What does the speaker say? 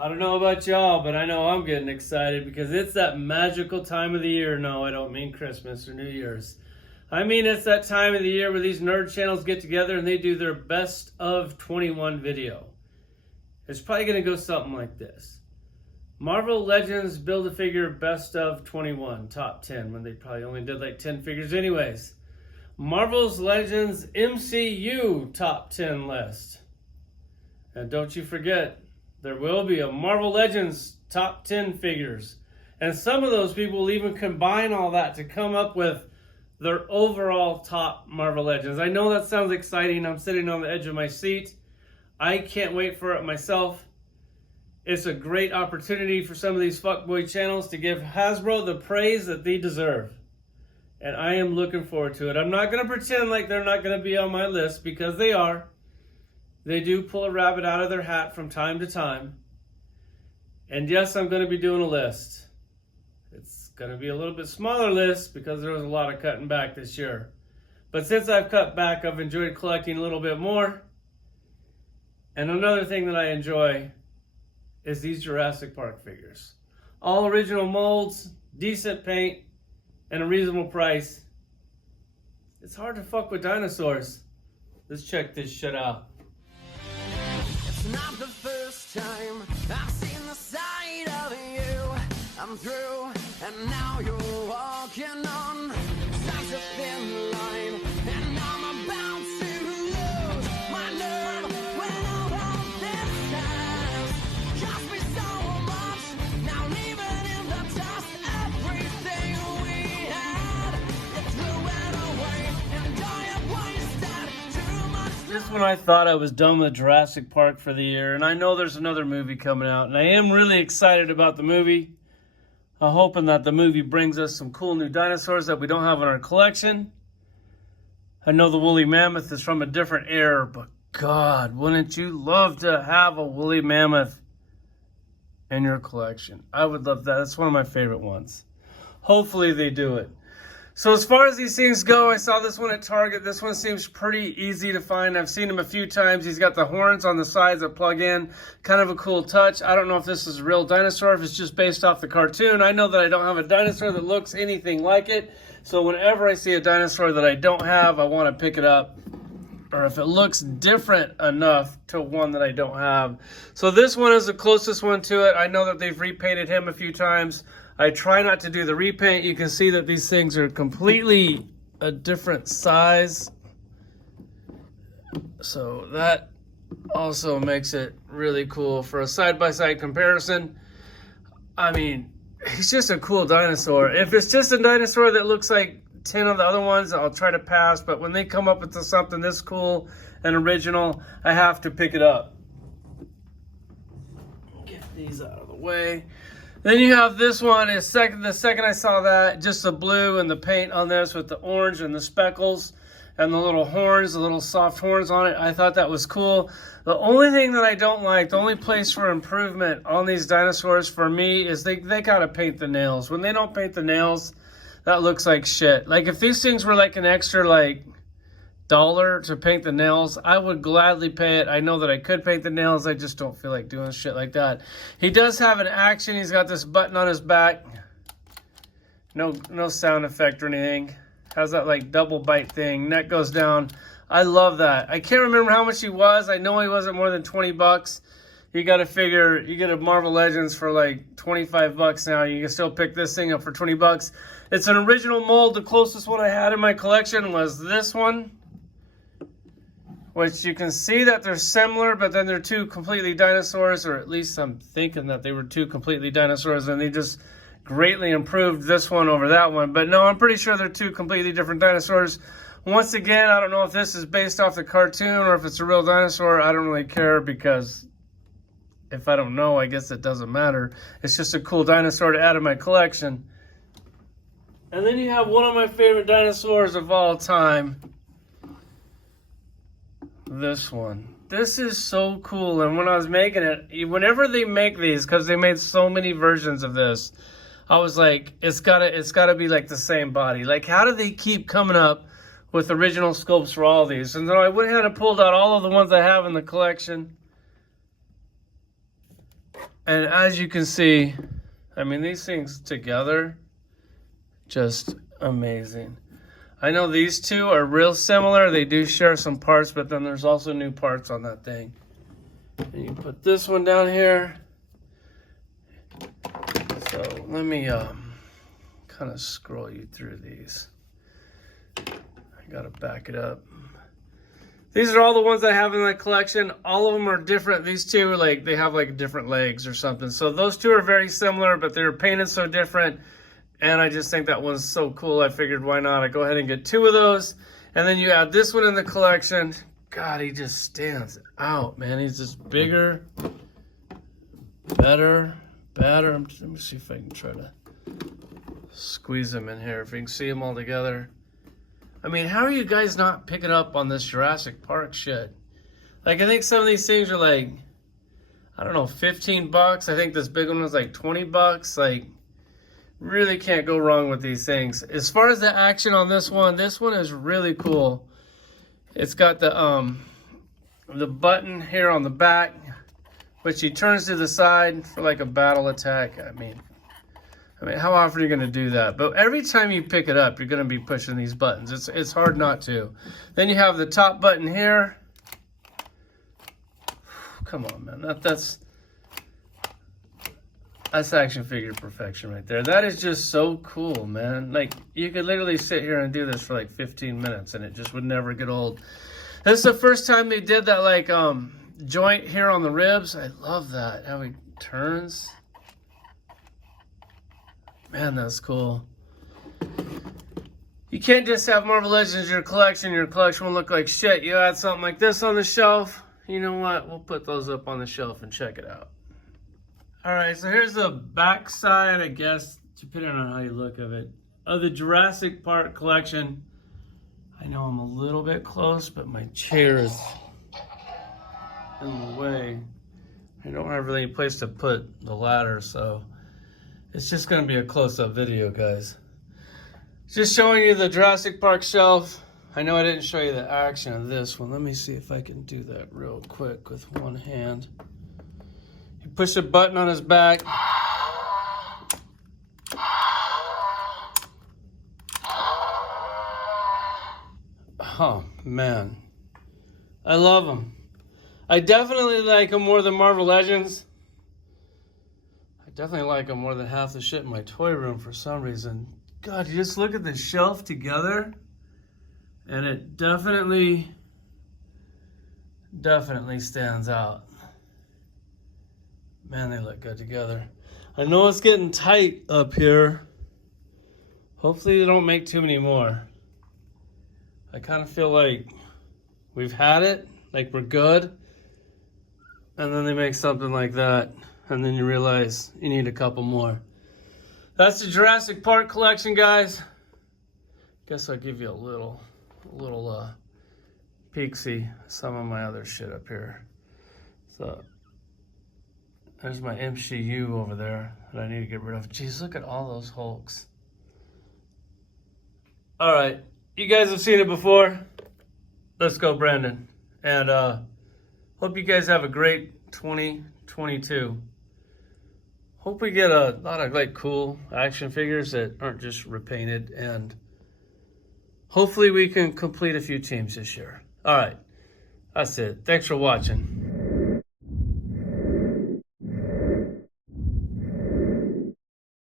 I don't know about y'all, but I know I'm getting excited because it's that magical time of the year. No, I don't mean Christmas or New Year's. I mean it's that time of the year where these nerd channels get together and they do their best of 21 video. It's probably going to go something like this. Marvel Legends Build-A-Figure Best of 21, top 10, when they probably only did like 10 figures anyways. Marvel's Legends MCU top 10 list. And don't you forget, there will be a Marvel Legends top 10 figures. And some of those people will even combine all that to come up with their overall top Marvel Legends. I know that sounds exciting. I'm sitting on the edge of my seat. I can't wait for it myself. It's a great opportunity for some of these fuckboy channels to give Hasbro the praise that they deserve. And I am looking forward to it. I'm not going to pretend like they're not going to be on my list, because they are. They do pull a rabbit out of their hat from time to time. And yes, I'm going to be doing a list. It's going to be a little bit smaller list because there was a lot of cutting back this year. But since I've cut back, I've enjoyed collecting a little bit more. And another thing that I enjoy is these Jurassic Park figures. All original molds, decent paint, and a reasonable price. It's hard to fuck with dinosaurs. Let's check this shit out. It's not the first time I've seen the side of you. I'm through, and now you're walking on such a thin line, and I'm about to lose my nerve when all of this has cost me so much. Now leaving in the dust everything we had. You threw it away, and I have wasted too much. Just when I thought I was done with Jurassic Park for the year, and I know there's another movie coming out, and I am really excited about the movie. I'm hoping that the movie brings us some cool new dinosaurs that we don't have in our collection. I know the woolly mammoth is from a different era, but God, wouldn't you love to have a woolly mammoth in your collection? I would love that. That's one of my favorite ones. Hopefully they do it. So as far as these things go, I saw this one at Target. This one seems pretty easy to find. I've seen him a few times. He's got the horns on the sides that plug in. Kind of a cool touch. I don't know if this is a real dinosaur, if it's just based off the cartoon. I know that I don't have a dinosaur that looks anything like it. So whenever I see a dinosaur that I don't have, I want to pick it up. Or if it looks different enough to one that I don't have. So this one is the closest one to it. I know that they've repainted him a few times. I try not to do the repaint. You can see that these things are completely a different size. So that also makes it really cool for a side-by-side comparison. I mean, he's just a cool dinosaur. If it's just a dinosaur that looks like 10 of the other ones, I'll try to pass. But when they come up with something this cool and original, I have to pick it up. Get these out of the way. Then you have this one. The second I saw that, just the blue and the paint on this with the orange and the speckles and the little horns, the little soft horns on it, I thought that was cool. The only thing that I don't like, the only place for improvement on these dinosaurs for me is they gotta paint the nails. When they don't paint the nails, that looks like shit. Like if these things were like an extra like $1 to paint the nails, I would gladly pay it. I know that I could paint the nails. I just don't feel like doing shit like that. He does have an action. He's got this button on his back. No sound effect or anything. Has that like double bite thing. Neck goes down. I love that. I can't remember how much he was. I know he wasn't more than 20 bucks. You got to figure, you get a Marvel Legends for like 25 bucks now. You can still pick this thing up for 20 bucks. It's an original mold. The closest one I had in my collection was this one, which you can see that they're similar, but then they're two completely dinosaurs, or at least I'm thinking that they were two completely dinosaurs, and they just greatly improved this one over that one. But no, I'm pretty sure they're two completely different dinosaurs. Once again, I don't know if this is based off the cartoon or if it's a real dinosaur. I don't really care, because if I don't know, I guess it doesn't matter. It's just a cool dinosaur to add to my collection. And then you have one of my favorite dinosaurs of all time. This one. This is so cool. And when I was making it, whenever they make these, because they made so many versions of this, I was like, it's gotta be like the same body. Like, how do they keep coming up with original sculpts for all these? And then I went ahead and pulled out all of the ones I have in the collection. And as you can see, I mean, these things together, just amazing. I know these two are real similar. They do share some parts, but then there's also new parts on that thing. And you put this one down here. So let me kind of scroll you through these. I gotta back it up. These are all the ones I have in my collection. All of them are different. These two, like, they have like different legs or something. So those two are very similar, but they're painted so different. And I just think that one's so cool. I figured, why not? I go ahead and get two of those. And then you add this one in the collection. God, he just stands out, man. He's just bigger, better. Let me see if I can try to squeeze them in here. If you can see them all together. I mean, how are you guys not picking up on this Jurassic Park shit? Like, I think some of these things are like, I don't know, 15 bucks. I think this big one was like 20 bucks. Like, really can't go wrong with these things. As far as the action on this one is really cool. It's got the button here on the back, which he turns to the side for like a battle attack. I mean, how often are you going to do that? But every time you pick it up, you're going to be pushing these buttons. It's hard not to. Then you have the top button here. Come on, man. That's action figure perfection right there. That is just so cool, man. Like, you could literally sit here and do this for like 15 minutes and it just would never get old. This is the first time they did that, like, joint here on the ribs. I love that, how he turns. Man, that's cool. You can't just have Marvel Legends in your collection. Your collection will look like shit. You add something like this on the shelf. You know what? We'll put those up on the shelf and check it out. All right, so here's the back side, I guess, depending on how you look of it, of the Jurassic Park collection. I know I'm a little bit close, but my chair is in the way. I don't have really any place to put the ladder, so it's just going to be a close-up video, guys. Just showing you the Jurassic Park shelf. I know I didn't show you the action of this one. Let me see if I can do that real quick with one hand. You push a button on his back. Oh, man. I love him. I definitely like him more than Marvel Legends. I definitely like them more than half the shit in my toy room for some reason. God, you just look at the shelf together, and it definitely stands out. Man, they look good together. I know it's getting tight up here. Hopefully they don't make too many more. I kind of feel like we've had it, like we're good, and then they make something like that. And then you realize you need a couple more. That's the Jurassic Park collection, guys. Guess I'll give you a little peek-see some of my other shit up here. So there's my MCU over there that I need to get rid of. Jeez, look at all those Hulks. All right, you guys have seen it before. Let's go, Brandon. And hope you guys have a great 2022. Hope we get a lot of like cool action figures that aren't just repainted, and hopefully we can complete a few teams this year. All right, that's it. Thanks for watching.